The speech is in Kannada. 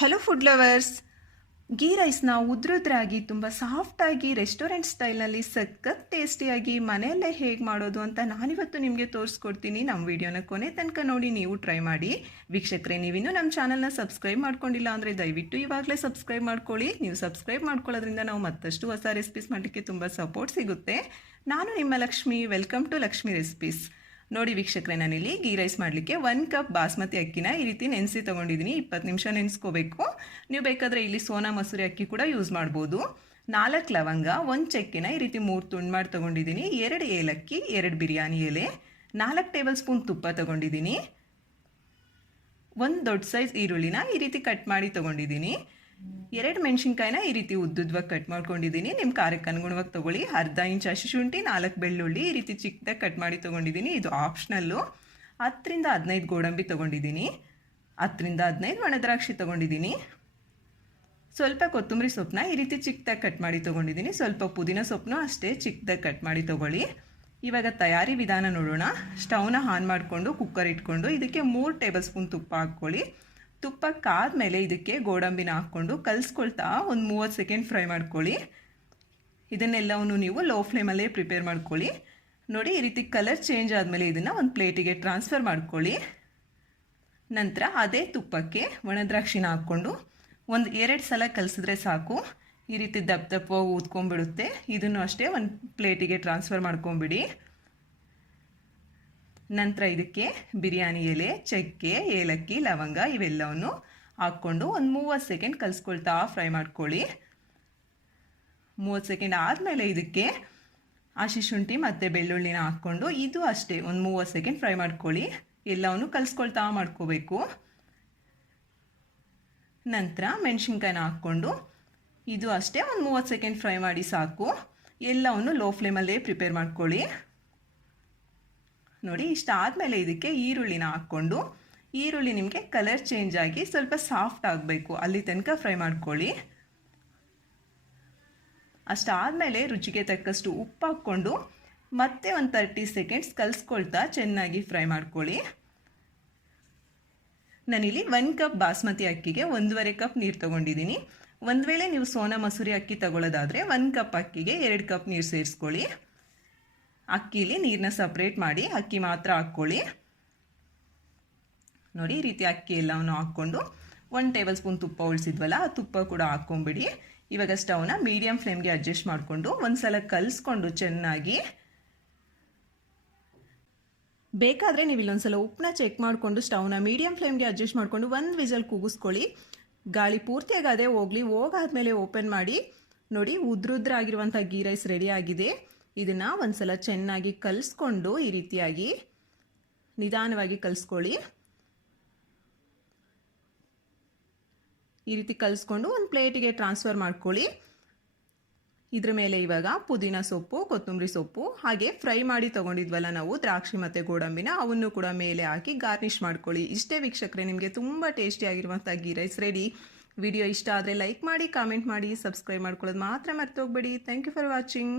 ಹಲೋ ಫುಡ್ ಲವರ್ಸ್, ಗೀ ರೈಸ್ನ ಉದ್ರುದ್ರಾಗಿ ತುಂಬ ಸಾಫ್ಟಾಗಿ ರೆಸ್ಟೋರೆಂಟ್ ಸ್ಟೈಲ್ನಲ್ಲಿ ಸಖತ್ ಟೇಸ್ಟಿಯಾಗಿ ಮನೆಯಲ್ಲೇ ಹೇಗೆ ಮಾಡೋದು ಅಂತ ನಾನಿವತ್ತು ನಿಮಗೆ ತೋರಿಸ್ಕೊಡ್ತೀನಿ. ನಮ್ಮ ವಿಡಿಯೋನ ಕೊನೆ ತನಕ ನೋಡಿ ನೀವು ಟ್ರೈ ಮಾಡಿ. ವೀಕ್ಷಕರೇ, ನೀವಿನ್ನೂ ನಮ್ಮ ಚಾನಲ್ನ ಸಬ್ಸ್ಕ್ರೈಬ್ ಮಾಡ್ಕೊಂಡಿಲ್ಲ ಅಂದರೆ ದಯವಿಟ್ಟು ಇವಾಗಲೇ ಸಬ್ಸ್ಕ್ರೈಬ್ ಮಾಡ್ಕೊಳ್ಳಿ. ನೀವು ಸಬ್ಸ್ಕ್ರೈಬ್ ಮಾಡ್ಕೊಳ್ಳೋದ್ರಿಂದ ನಾವು ಮತ್ತಷ್ಟು ಹೊಸ ರೆಸಿಪೀಸ್ ಮಾಡಲಿಕ್ಕೆ ತುಂಬ ಸಪೋರ್ಟ್ ಸಿಗುತ್ತೆ. ನಾನು ನಿಮ್ಮ Lakshmi. Welcome to Lakshmi recipes. ನೋಡಿ ವೀಕ್ಷಕರೇ, ನಾನಿಲ್ಲಿ ಗೀ ರೈಸ್ ಮಾಡಲಿಕ್ಕೆ 1 ಕಪ್ ಬಾಸ್ಮತಿ ಅಕ್ಕಿನ ಈ ರೀತಿ ನೆನೆಸಿ ತೊಗೊಂಡಿದ್ದೀನಿ. 20 ನಿಮಿಷ ನೆನೆಸ್ಕೋಬೇಕು. ನೀವು ಬೇಕಾದರೆ ಇಲ್ಲಿ ಸೋನಾ ಮಸೂರಿ ಅಕ್ಕಿ ಕೂಡ ಯೂಸ್ ಮಾಡ್ಬೋದು. 4 ಲವಂಗ, 1 ಚಕ್ಕೆನ ಈ ರೀತಿ 3 ತುಂಡು ಮಾಡಿ ತೊಗೊಂಡಿದ್ದೀನಿ. 2 ಏಲಕ್ಕಿ, 2 ಬಿರಿಯಾನಿ ಎಲೆ, 4 ಟೇಬಲ್ ಸ್ಪೂನ್ ತುಪ್ಪ ತೊಗೊಂಡಿದ್ದೀನಿ. 1 ದೊಡ್ಡ ಸೈಜ್ ಈರುಳ್ಳಿನ ಈ ರೀತಿ ಕಟ್ ಮಾಡಿ ತೊಗೊಂಡಿದ್ದೀನಿ. 2 ಮೆಣಸಿನ್ಕಾಯಿನ ಈ ರೀತಿ ಉದ್ದುದ್ವಾಗಿ ಕಟ್ ಮಾಡ್ಕೊಂಡಿದ್ದೀನಿ. ನಿಮ್ಮ ಖಾರಕ್ಕೆ ಅನುಗುಣವಾಗಿ ತೊಗೊಳ್ಳಿ. ಅರ್ಧ ಇಂಚ್ ಹಸಿ ಶುಂಠಿ, 4 ಬೆಳ್ಳುಳ್ಳಿ ಈ ರೀತಿ ಚಿಕ್ಕದಾಗಿ ಕಟ್ ಮಾಡಿ ತೊಗೊಂಡಿದ್ದೀನಿ. ಇದು ಆಪ್ಷನಲ್ಲು. 10 ರಿಂದ 15 ಗೋಡಂಬಿ ತೊಗೊಂಡಿದ್ದೀನಿ. 10 ರಿಂದ 15 ಒಣದ್ರಾಕ್ಷಿ ತೊಗೊಂಡಿದ್ದೀನಿ. ಸ್ವಲ್ಪ ಕೊತ್ತಂಬರಿ ಸೊಪ್ಪನ್ನ ಈ ರೀತಿ ಚಿಕ್ಕದಾಗಿ ಕಟ್ ಮಾಡಿ ತೊಗೊಂಡಿದ್ದೀನಿ. ಸ್ವಲ್ಪ ಪುದೀನ ಸೊಪ್ಪನ್ನು ಅಷ್ಟೇ ಚಿಕ್ಕದಾಗಿ ಕಟ್ ಮಾಡಿ ತೊಗೊಳ್ಳಿ. ಇವಾಗ ತಯಾರಿ ವಿಧಾನ ನೋಡೋಣ. ಸ್ಟವ್ನ ಆನ್ ಮಾಡಿಕೊಂಡು ಕುಕ್ಕರ್ ಇಟ್ಕೊಂಡು ಇದಕ್ಕೆ 3 ಟೇಬಲ್ ಸ್ಪೂನ್ ತುಪ್ಪ ಹಾಕ್ಕೊಳ್ಳಿ. ತುಪ್ಪ ಕಾದ್ಮೇಲೆ ಇದಕ್ಕೆ ಗೋಡಂಬಿನ ಹಾಕ್ಕೊಂಡು ಕಲಿಸ್ಕೊಳ್ತಾ ಒಂದು 30 ಸೆಕೆಂಡ್ ಫ್ರೈ ಮಾಡ್ಕೊಳ್ಳಿ. ಇದನ್ನೆಲ್ಲವನ್ನು ನೀವು ಲೋ ಫ್ಲೇಮಲ್ಲೇ ಪ್ರಿಪೇರ್ ಮಾಡ್ಕೊಳ್ಳಿ. ನೋಡಿ, ಈ ರೀತಿ ಕಲರ್ ಚೇಂಜ್ ಆದಮೇಲೆ ಇದನ್ನು ಒಂದು ಪ್ಲೇಟಿಗೆ ಟ್ರಾನ್ಸ್ಫರ್ ಮಾಡ್ಕೊಳ್ಳಿ. ನಂತರ ಅದೇ ತುಪ್ಪಕ್ಕೆ ಒಣದ್ರಾಕ್ಷಿನ ಹಾಕ್ಕೊಂಡು ಒಂದು 2 ಸಲ ಕಲಿಸಿದ್ರೆ ಸಾಕು. ಈ ರೀತಿ ದಪ್ಪವಾಗಿ ಊದ್ಕೊಂಡ್ಬಿಡುತ್ತೆ. ಇದನ್ನು ಅಷ್ಟೇ ಒಂದು ಪ್ಲೇಟಿಗೆ ಟ್ರಾನ್ಸ್ಫರ್ ಮಾಡ್ಕೊಂಬಿಡಿ. ನಂತರ ಇದಕ್ಕೆ ಬಿರಿಯಾನಿ ಎಲೆ, ಚಕ್ಕೆ, ಏಲಕ್ಕಿ, ಲವಂಗ ಇವೆಲ್ಲವನ್ನು ಹಾಕ್ಕೊಂಡು ಒಂದು 30 ಸೆಕೆಂಡ್ ಕಲಿಸ್ಕೊಳ್ತಾ ಫ್ರೈ ಮಾಡ್ಕೊಳ್ಳಿ. 30 ಸೆಕೆಂಡ್ ಆದಮೇಲೆ ಇದಕ್ಕೆ ಹಸಿ ಶುಂಠಿ ಮತ್ತು ಬೆಳ್ಳುಳ್ಳಿನ ಹಾಕ್ಕೊಂಡು ಇದು ಅಷ್ಟೇ ಒಂದು 30 ಸೆಕೆಂಡ್ ಫ್ರೈ ಮಾಡ್ಕೊಳ್ಳಿ. ಎಲ್ಲವನ್ನು ಕಲಿಸ್ಕೊಳ್ತಾ ಮಾಡ್ಕೋಬೇಕು. ನಂತರ ಮೆಣಸಿನ್ಕಾಯಿನ ಹಾಕ್ಕೊಂಡು ಇದು ಅಷ್ಟೇ ಒಂದು 30 ಸೆಕೆಂಡ್ ಫ್ರೈ ಮಾಡಿ ಸಾಕು. ಎಲ್ಲವನ್ನು ಲೋ ಫ್ಲೇಮಲ್ಲೇ ಪ್ರಿಪೇರ್ ಮಾಡ್ಕೊಳ್ಳಿ. ನೋಡಿ, ಇಷ್ಟ ಆದಮೇಲೆ ಇದಕ್ಕೆ ಈರುಳ್ಳಿನ ಹಾಕ್ಕೊಂಡು ಈರುಳ್ಳಿ ನಿಮಗೆ ಕಲರ್ ಚೇಂಜ್ ಆಗಿ ಸ್ವಲ್ಪ ಸಾಫ್ಟ್ ಆಗಬೇಕು, ಅಲ್ಲಿ ತನಕ ಫ್ರೈ ಮಾಡ್ಕೊಳ್ಳಿ. ಅಷ್ಟಾದಮೇಲೆ ರುಚಿಗೆ ತಕ್ಕಷ್ಟು ಉಪ್ಪು ಹಾಕ್ಕೊಂಡು ಮತ್ತೆ ಒಂದು 30 ಸೆಕೆಂಡ್ಸ್ ಕಲಿಸ್ಕೊಳ್ತಾ ಚೆನ್ನಾಗಿ ಫ್ರೈ ಮಾಡ್ಕೊಳ್ಳಿ. ನಾನಿಲ್ಲಿ 1 ಕಪ್ ಬಾಸ್ಮತಿ ಅಕ್ಕಿಗೆ 1.5 ಕಪ್ ನೀರು ತೊಗೊಂಡಿದ್ದೀನಿ. ಒಂದು ವೇಳೆ ನೀವು ಸೋನಾ ಮಸೂರಿ ಅಕ್ಕಿ ತಗೊಳ್ಳೋದಾದರೆ 1 ಕಪ್ ಅಕ್ಕಿಗೆ 2 ಕಪ್ ನೀರು ಸೇರಿಸ್ಕೊಳ್ಳಿ. ಅಕ್ಕಿಲಿ ನೀರನ್ನ ಸಪ್ರೇಟ್ ಮಾಡಿ ಅಕ್ಕಿ ಮಾತ್ರ ಹಾಕ್ಕೊಳ್ಳಿ. ನೋಡಿ, ಈ ರೀತಿ ಅಕ್ಕಿ ಎಲ್ಲವನ್ನು ಹಾಕ್ಕೊಂಡು 1 ಟೇಬಲ್ ಸ್ಪೂನ್ ತುಪ್ಪ ಉಳಿಸಿದ್ವಲ್ಲ, ಆ ತುಪ್ಪ ಕೂಡ ಹಾಕ್ಕೊಂಬಿಡಿ. ಇವಾಗ ಸ್ಟವ್ನ ಮೀಡಿಯಮ್ ಫ್ಲೇಮ್ಗೆ ಅಡ್ಜಸ್ಟ್ ಮಾಡಿಕೊಂಡು ಒಂದು ಸಲ ಕಲಿಸ್ಕೊಂಡು ಚೆನ್ನಾಗಿ, ಬೇಕಾದರೆ ನೀವು ಇಲ್ಲೊಂದ್ಸಲ ಉಪ್ಪನ್ನ ಚೆಕ್ ಮಾಡಿಕೊಂಡು ಸ್ಟವ್ನ ಮೀಡಿಯಮ್ ಫ್ಲೇಮ್ಗೆ ಅಡ್ಜಸ್ಟ್ ಮಾಡಿಕೊಂಡು 1 ವಿಸಲ್ ಕೂಗಿಸ್ಕೊಳ್ಳಿ. ಗಾಳಿ ಪೂರ್ತಿಯಾಗಿ ಅದೇ ಹೋಗಾದ್ಮೇಲೆ ಓಪನ್ ಮಾಡಿ. ನೋಡಿ, ಉದ್ರುದ್ರಾಗಿರುವಂಥ ಗೀ ರೈಸ್ ರೆಡಿ ಆಗಿದೆ. ಇದನ್ನು ಒಂದ್ಸಲ ಚೆನ್ನಾಗಿ ಕಲಿಸ್ಕೊಂಡು ಈ ರೀತಿಯಾಗಿ ನಿಧಾನವಾಗಿ ಕಲಿಸ್ಕೊಳ್ಳಿ. ಈ ರೀತಿ ಕಲಿಸ್ಕೊಂಡು ಒಂದು ಪ್ಲೇಟಿಗೆ ಟ್ರಾನ್ಸ್ಫರ್ ಮಾಡ್ಕೊಳ್ಳಿ. ಇದ್ರ ಮೇಲೆ ಇವಾಗ ಪುದೀನ ಸೊಪ್ಪು, ಕೊತ್ತಂಬರಿ ಸೊಪ್ಪು, ಹಾಗೆ ಫ್ರೈ ಮಾಡಿ ತೊಗೊಂಡಿದ್ವಲ್ಲ ನಾವು ದ್ರಾಕ್ಷಿ ಮತ್ತು ಗೋಡಂಬಿನ, ಅವನ್ನು ಕೂಡ ಮೇಲೆ ಹಾಕಿ ಗಾರ್ನಿಷ್ ಮಾಡ್ಕೊಳ್ಳಿ. ಇಷ್ಟೇ ವೀಕ್ಷಕರೇ, ನಿಮಗೆ ತುಂಬ ಟೇಸ್ಟಿಯಾಗಿರುವಂಥ ಗೀ ರೈಸ್ ರೆಡಿ. ವಿಡಿಯೋ ಇಷ್ಟ ಆದರೆ ಲೈಕ್ ಮಾಡಿ, ಕಾಮೆಂಟ್ ಮಾಡಿ, ಸಬ್ಸ್ಕ್ರೈಬ್ ಮಾಡ್ಕೊಳ್ಳೋದು ಮಾತ್ರ ಮರ್ತೋಗ್ಬೇಡಿ. Thank you for watching.